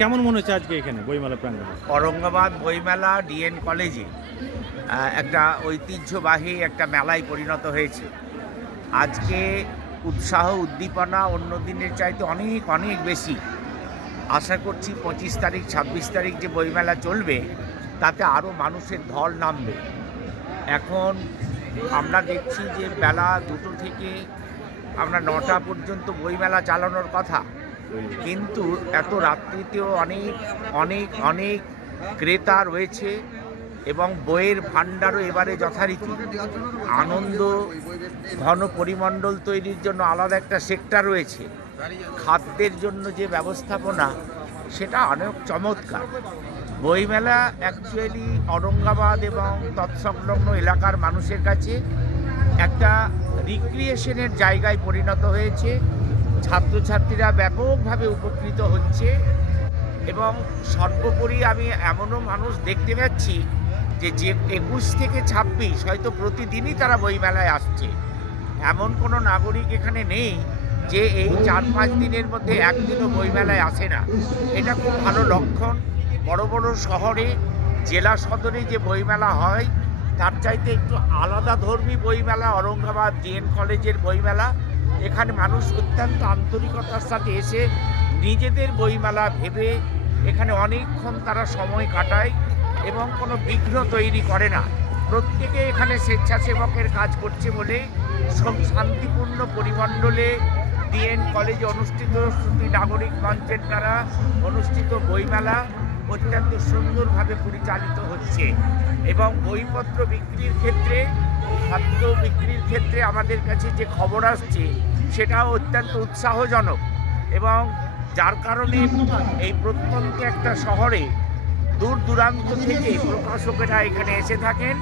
কেমন মনে হচ্ছে আজকে এখানে বইমেলা প্রাঙ্গণে? ঔরঙ্গাবাদ বইমেলা ডিএন কলেজে একটা ঐতিহ্যবাহী একটা মেলায় পরিণত হয়েছে। আজকে উৎসাহ উদ্দীপনা অন্য দিনের চাইতে অনেক অনেক বেশি। আশা করছি 25 তারিখ 26 তারিখ যে বইমেলা চলবে তাতে আরও মানুষের ঢল নামবে। এখন আমরা দেখছি যে বেলা 2টো থেকে আমরা 9টা পর্যন্ত বইমেলা চালানোর কথা, কিন্তু এত রাত্রিতেও অনেক অনেক অনেক ক্রেতা রয়েছে এবং বইয়ের ভাণ্ডারও এবারে যথারীতি। আনন্দ ঘন পরিমণ্ডল তৈরির জন্য আলাদা একটা সেক্টর রয়েছে। খাদ্যের জন্য যে ব্যবস্থাপনা সেটা অনেক চমৎকার। বইমেলা অ্যাকচুয়ালি ঔরঙ্গাবাদ এবং তৎসংলগ্ন এলাকার মানুষের কাছে একটা রিক্রিয়েশনের জায়গায় পরিণত হয়েছে। ছাত্রছাত্রীরা ব্যাপকভাবে উপকৃত হচ্ছে এবং সর্বোপরি আমি এমনও মানুষ দেখতে পাচ্ছি যে 21 থেকে 26 হয়তো প্রতিদিনই তারা বইমেলায় আসছে। এমন কোনো নাগরিক এখানে নেই যে এই 4-5 দিনের মধ্যে একদিনও বইমেলায় আসে না। এটা খুব ভালো লক্ষণ। বড় বড় শহরে জেলা সদরে যে বইমেলা হয় তার চাইতে একটু আলাদা ধর্মী বইমেলা ঔরঙ্গাবাদ ডিএন কলেজের বইমেলা। এখানে মানুষ অত্যন্ত আন্তরিকতার সাথে এসে নিজেদের বইমেলা ভেবে এখানে অনেকক্ষণ তারা সময় কাটায় এবং কোনো বিঘ্ন তৈরি করে না। প্রত্যেকে এখানে স্বেচ্ছাসেবকের কাজ করছে বলে শান্তিপূর্ণ পরিমণ্ডলে ডিএন কলেজে অনুষ্ঠিত শ্রুতি নাগরিক মঞ্চের দ্বারা অনুষ্ঠিত বইমেলা অত্যন্ত সুন্দরভাবে পরিচালিত হচ্ছে এবং বইপত্র বিক্রির ক্ষেত্রে খাদ্য বিক্রির ক্ষেত্রে আমাদের কাছে যে খবর আসছে সেটাও অত্যন্ত উৎসাহজনক এবং যার কারণে এই প্রত্যন্ত একটা শহরে দূর দূরান্ত থেকে প্রকাশকেরা এখানে এসে থাকেন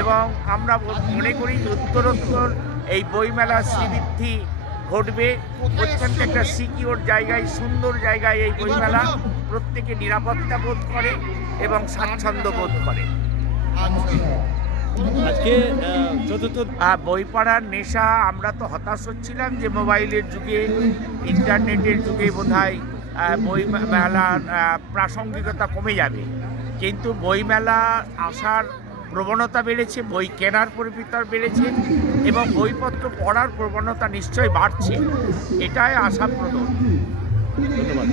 এবং আমরা মনে করি উত্তরোত্তর এই বইমেলার শ্রীবৃদ্ধি ঘটবে। অত্যন্ত একটা সিকিউর জায়গায়, সুন্দর জায়গায় এই বইমেলা, প্রত্যেকে নিরাপত্তা বোধ করে এবং স্বাচ্ছন্দ্য বোধ করে। আজকে চতুর্থ বই পড়ার নেশা, আমরা তো হতাশ হচ্ছিলাম যে মোবাইলের যুগে ইন্টারনেটের যুগে বোধহয় বইমেলার প্রাসঙ্গিকতা কমে যাবে, কিন্তু বইমেলা আসার প্রবণতা বেড়েছে, বই কেনার প্রবৃত্তি বেড়েছে এবং বইপত্র পড়ার প্রবণতা নিশ্চয়ই বাড়ছে। এটাই আশাপ্রদ। ধন্যবাদ।